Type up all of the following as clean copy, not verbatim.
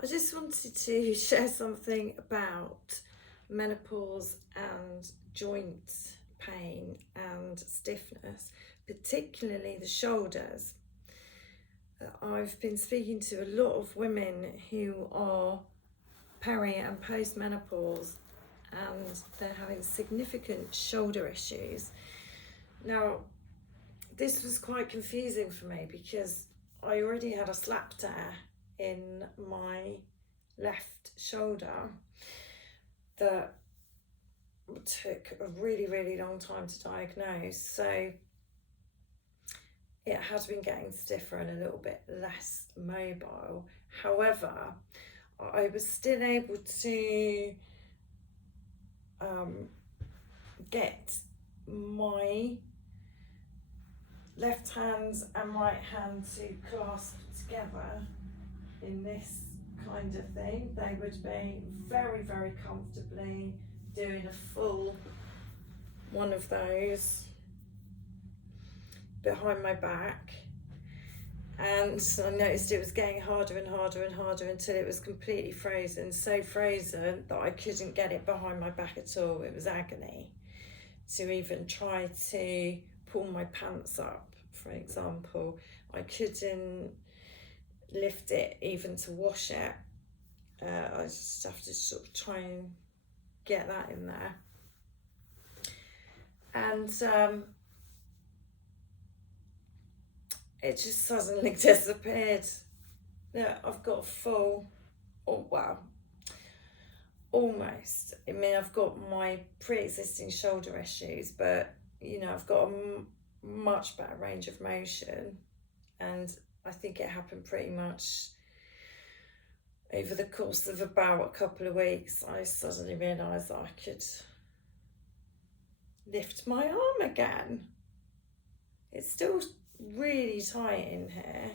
I just wanted to share something about menopause and joint pain and stiffness, particularly the shoulders. I've been speaking to a lot of women who are peri and post-menopause, and they're having significant shoulder issues. Now, this was quite confusing for me because I already had a slap tear in my left shoulder that took a really long time to diagnose, so it had been getting stiffer and a little bit less mobile. However, I was still able to get my left hand and right hand to clasp together in this kind of thing. They would be very comfortably doing a full one of those behind my back, and I noticed it was getting harder and harder until it was completely frozen, so frozen that I couldn't get it behind my back at all. It was agony to even try to pull my pants up, for example. I couldn't lift it even to wash it. I just have to sort of try and get that in there. And it just suddenly disappeared. Yeah, I've got full, almost. I mean, I've got my pre-existing shoulder issues, but I've got a much better range of motion, and I think it happened pretty much over the course of about a couple of weeks. I suddenly realised that I could lift my arm again. It's still really tight in here,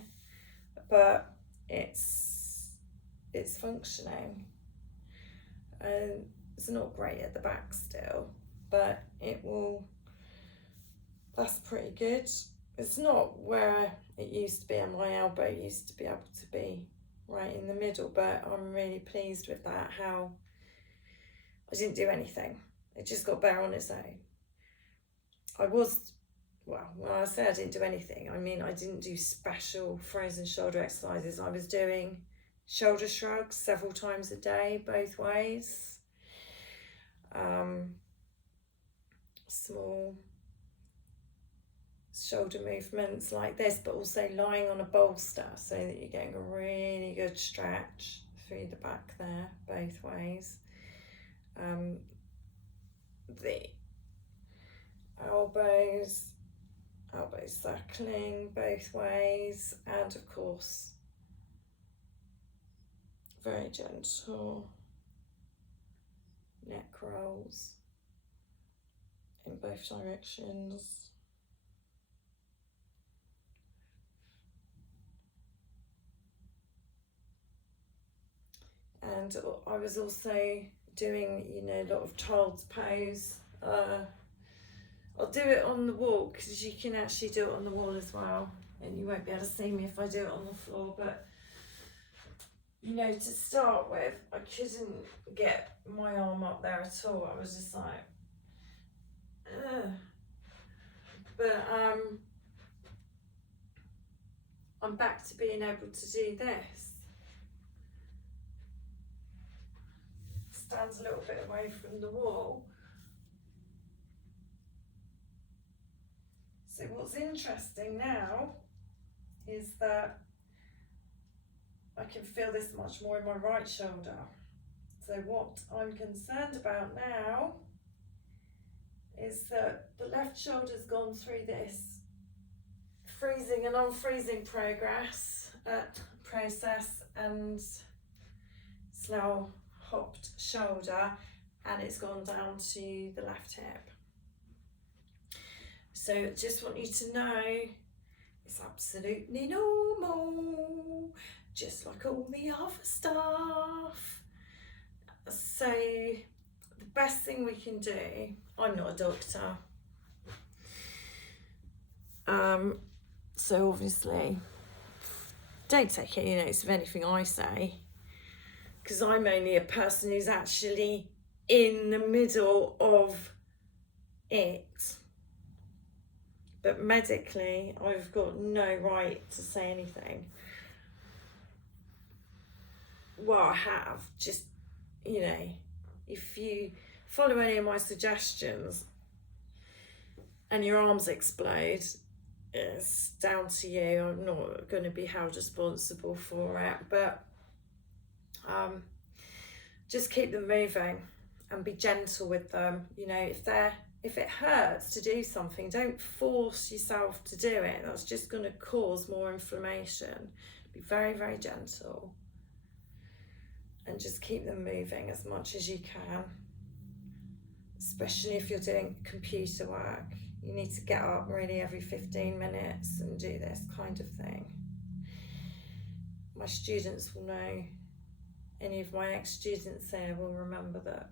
but it's functioning, and it's not great at the back still, but that's pretty good. It's not where it used to be, and my elbow used to be able to be right in the middle, but I'm really pleased with that, how I didn't do anything. It just got better on its own. When I say I didn't do anything, I mean I didn't do special frozen shoulder exercises. I was doing shoulder shrugs several times a day, both ways. Small shoulder movements like this, but also lying on a bolster so that you're getting a really good stretch through the back there, both ways. The elbows circling both ways, and of course very gentle neck rolls in both directions. And I was also doing, a lot of child's pose. I'll do it on the wall because you can actually do it on the wall as well, and you won't be able to see me if I do it on the floor, but to start with, I couldn't get my arm up there at all. I was just like, ugh. But I'm back to being able to do this. Stands a little bit away from the wall. So what's interesting now is that I can feel this much more in my right shoulder. So what I'm concerned about now is that the left shoulder's gone through this freezing and unfreezing process and slow hopped shoulder, and it's gone down to the left hip. So just want you to know it's absolutely normal, just like all the other stuff. So the best thing we can do, I'm not a doctor, so obviously don't take any notes of anything I say, because I'm only a person who's actually in the middle of it. But medically, I've got no right to say anything. Well, I have, just, you know, if you follow any of my suggestions and your arms explode, it's down to you. I'm not going to be held responsible for it, but just keep them moving and be gentle with them. You know, if it hurts to do something, don't force yourself to do it. That's just going to cause more inflammation. Be very, very gentle and just keep them moving as much as you can, especially if you're doing computer work. You need to get up really every 15 minutes and do this kind of thing. My students will know, any of my ex-students there will remember that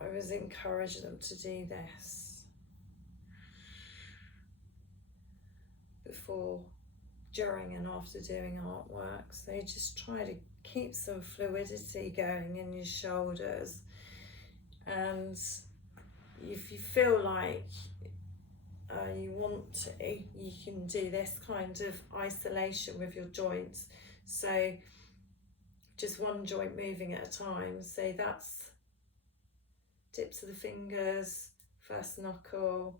I always encourage them to do this before, during and after doing artwork. So just try to keep some fluidity going in your shoulders, and if you feel like you want to, you can do this kind of isolation with your joints. So just one joint moving at a time. So that's tips of the fingers, first knuckle,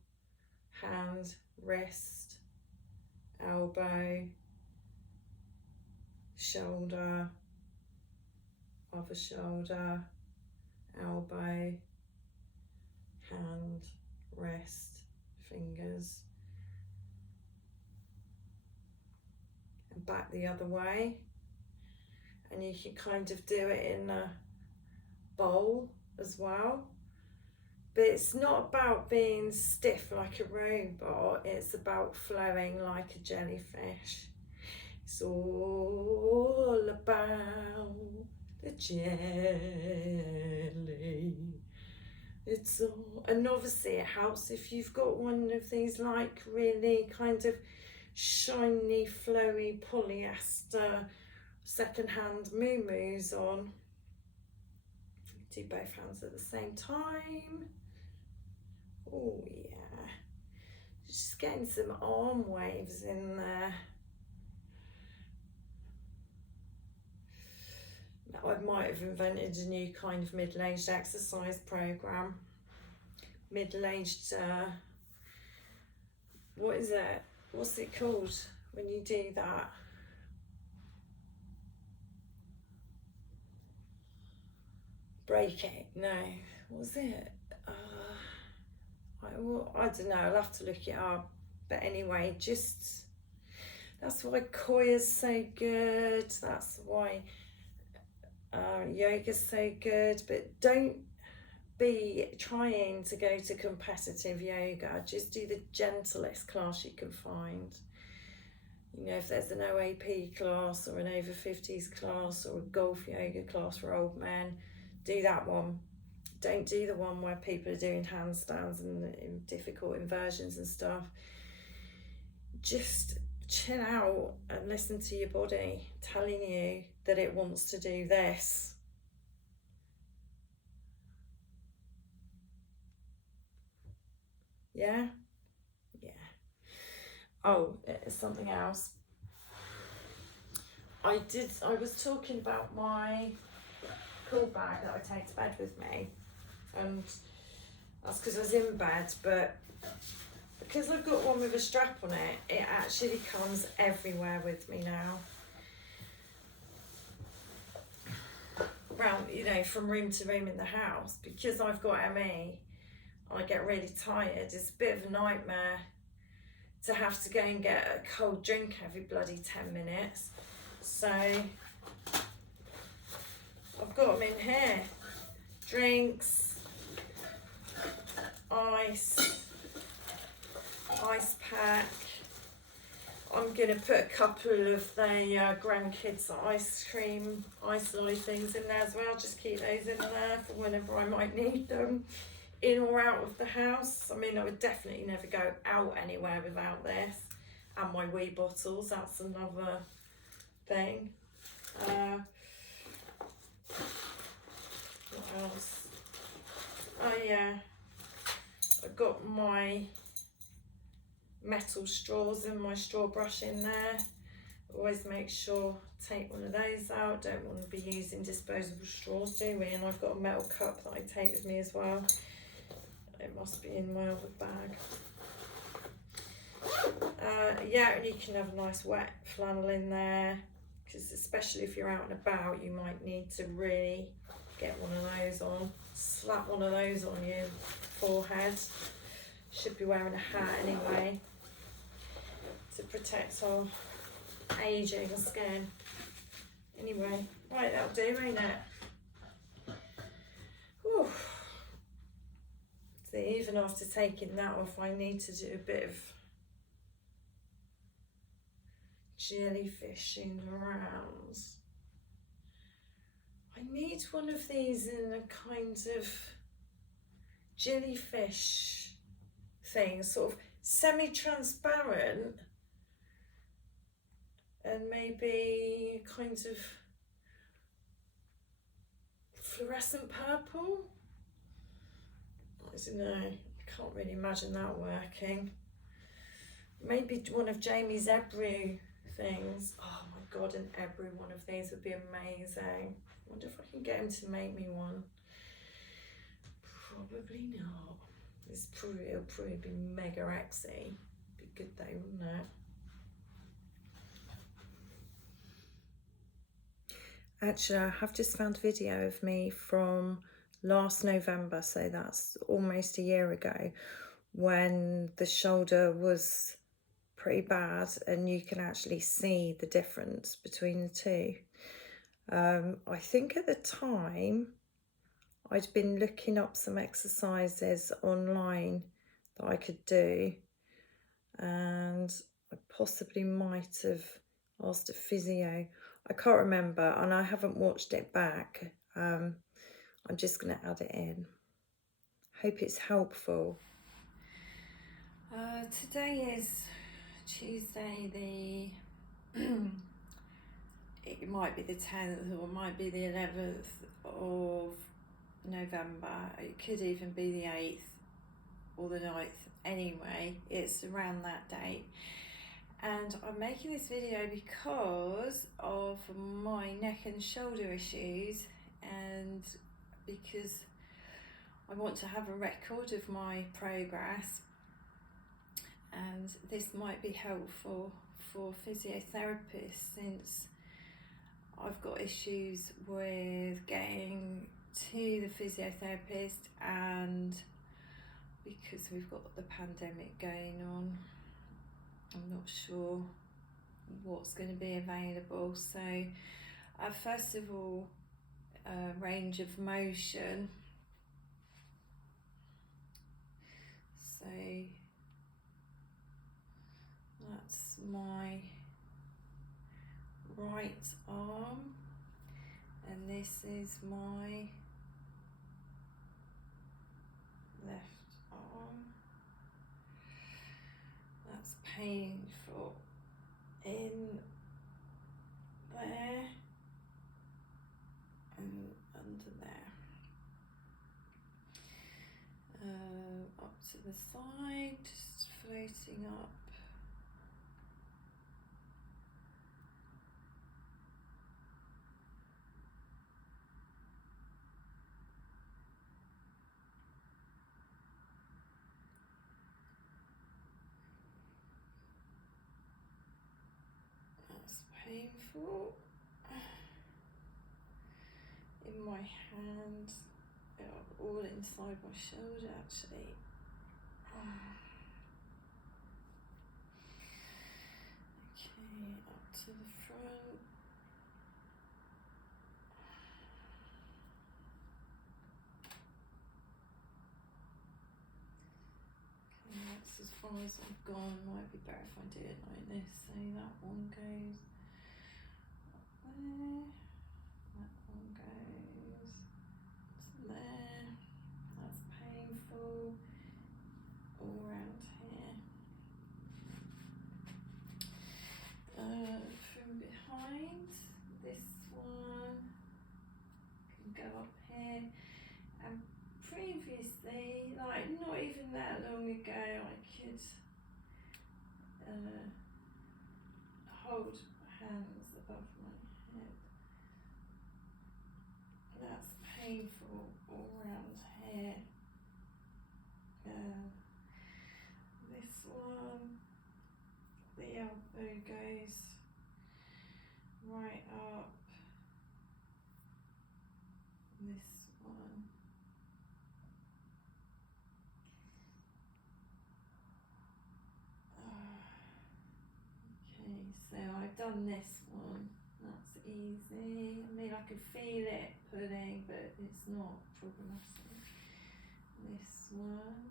hand, wrist, elbow, shoulder, other shoulder, elbow, hand, wrist, fingers, and back the other way. And you can kind of do it in a bowl as well. But it's not about being stiff like a robot, it's about flowing like a jellyfish. It's all about the jelly. It's all, and obviously it helps if you've got one of these like really kind of shiny, flowy polyester second-hand moo-moos on. Do both hands at the same time. Oh yeah, just getting some arm waves in there. I might have invented a new kind of middle-aged exercise program. Middle-aged, what is it? What's it called when you do that? Break it? No, what was it? I don't know, I'll have to look it up. But anyway, just, that's why Koya's so good. That's why yoga's so good. But don't be trying to go to competitive yoga. Just do the gentlest class you can find. You know, if there's an OAP class or an over 50s class or a golf yoga class for old men, do that one. Don't do the one where people are doing handstands and difficult inversions and stuff. Just chill out and listen to your body telling you that it wants to do this. Yeah? Yeah. Oh, it's something else. I was talking about my cool bag that I take to bed with me, and that's because I was in bed, but because I've got one with a strap on it, it actually comes everywhere with me now. Around, you know, from room to room in the house. Because I've got ME, I get really tired. It's a bit of a nightmare to have to go and get a cold drink every bloody 10 minutes. So I've got them in here. Drinks, ice pack. I'm gonna put a couple of the grandkids ice cream, ice lolly things in there as well. Just keep those in there for whenever I might need them, in or out of the house. I mean, I would definitely never go out anywhere without this. And my wee bottles, that's another thing. What else? Oh yeah, I got my metal straws and my straw brush in there. Always make sure, take one of those out. Don't want to be using disposable straws, do we? And I've got a metal cup that I take with me as well. It must be in my other bag. Yeah, and you can have a nice wet flannel in there, because especially if you're out and about, you might need to really get one of those on. Slap one of those on your forehead. Should be wearing a hat anyway, to protect our aging skin. Anyway, right, that'll do, ain't it? Whew. So even after taking that off, I need to do a bit of jellyfishing around. I need one of these in a kind of jellyfish thing, sort of semi-transparent, and maybe kind of fluorescent purple. I don't know, I can't really imagine that working. Maybe one of Jamie's Ebru things. Oh my god, an Ebru one of these would be amazing. I wonder if I can get him to make me one. Probably not. It'll probably be mega exy. Be good though, wouldn't it? Actually, I have just found a video of me from last November, so that's almost a year ago, when the shoulder was pretty bad, and you can actually see the difference between the two. I think at the time I'd been looking up some exercises online that I could do, and I possibly might have asked a physio. I can't remember, and I haven't watched it back. I'm just going to add it in. Hope it's helpful. Today is Tuesday, it might be the 10th or it might be the 11th of November. It could even be the 8th or the 9th. Anyway, it's around that date. And I'm making this video because of my neck and shoulder issues, and because I want to have a record of my progress, and this might be helpful for physiotherapists, since I've got issues with getting to the physiotherapist, and because we've got the pandemic going on, I'm not sure what's going to be available. So first of all, range of motion. So that's my right arm, and this is my left arm. That's painful in there and under there. Up to the side, just floating up. That's painful. In my hand, all inside my shoulder actually. Okay, up to the front. Okay, that's as far as I've gone. Might be better if I do it like this. So that one goes up there. That one goes to there. That's painful. All around here. From behind, this one above my head. That's painful all around here. This one, the elbow goes right up. This one. Okay, so I've done this one. That's easy. I mean, I can feel it pulling, but it's not problematic. This one.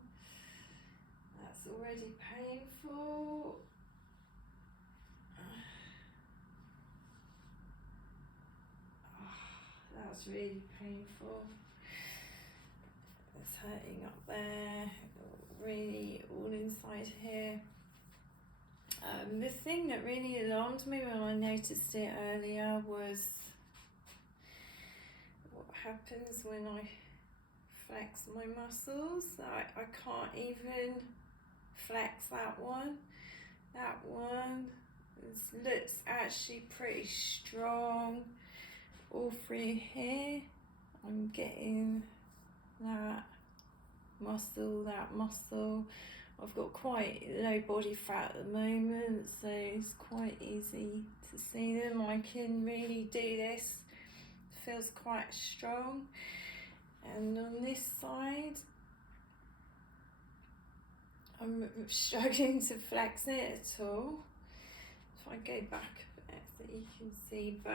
That's already painful. That's really painful. It's hurting up there, really all inside here. The thing that really alarmed me when I noticed it earlier was what happens when I flex my muscles. I can't even flex that one. That one looks actually pretty strong. All through here, I'm getting that muscle. I've got quite low body fat at the moment, so it's quite easy to see them. I can really do this. It feels quite strong. And on this side, I'm struggling to flex it at all. If I go back a bit so you can see both.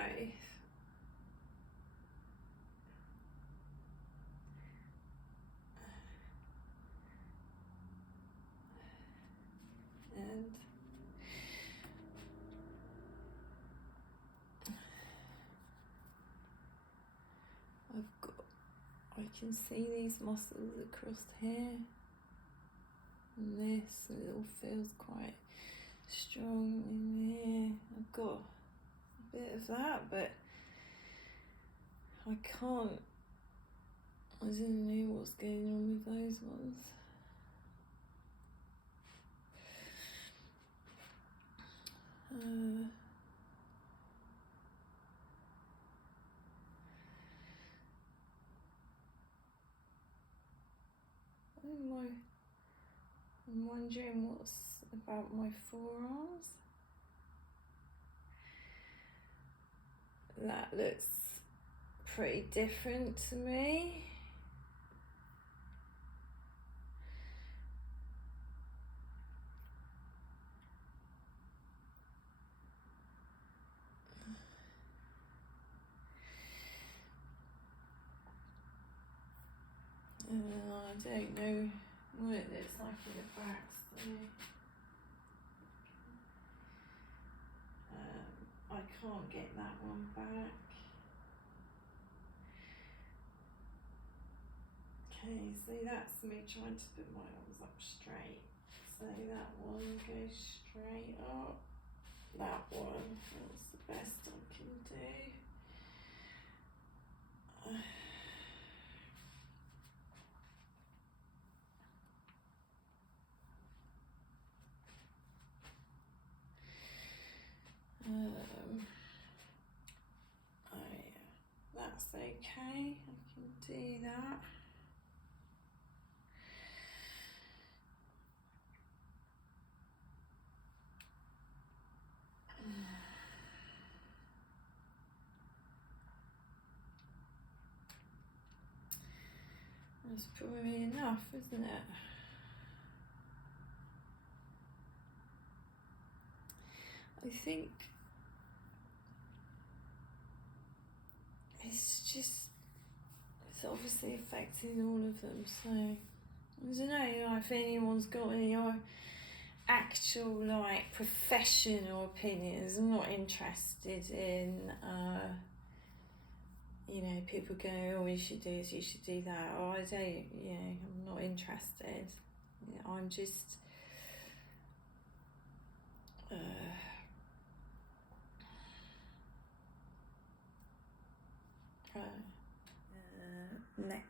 And I can see these muscles across here, and this, it all feels quite strong in here. I've got a bit of that, but I can't, I don't know what's going on with those ones. I'm wondering what's about my forearms. That looks pretty different to me. I don't know what it looks like in the back, so I can't get that one back. Okay, so that's me trying to put my arms up straight. So that one goes straight up. That one, that's the best I can do. That's okay, I can do that. That's probably enough, isn't it? I think it's obviously affecting all of them, so I don't know if anyone's got any actual professional opinions. I'm not interested in people go, oh, you should do this, you should do that. Oh, I don't, I'm not interested. I'm just neck.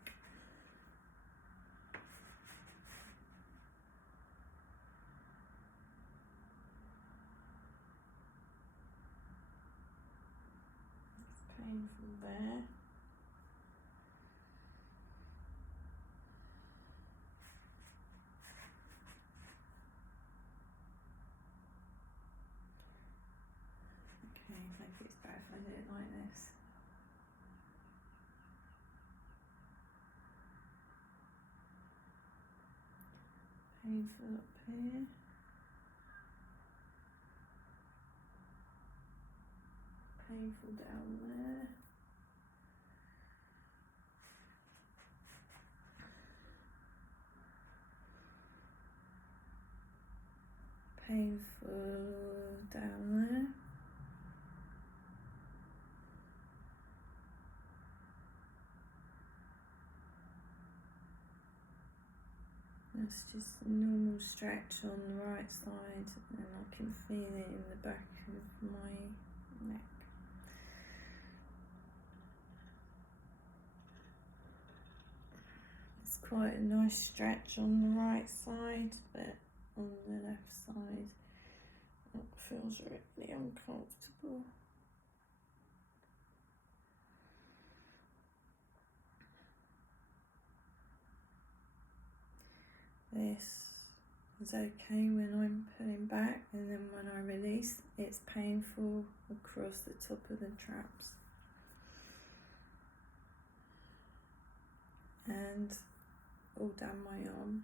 I do it like this. Painful up here. Painful down there. Painful down there. That's just a normal stretch on the right side, and I can feel it in the back of my neck. It's quite a nice stretch on the right side, but on the left side it feels really uncomfortable. This is okay when I'm pulling back, and then when I release, it's painful across the top of the traps. And all down my arm.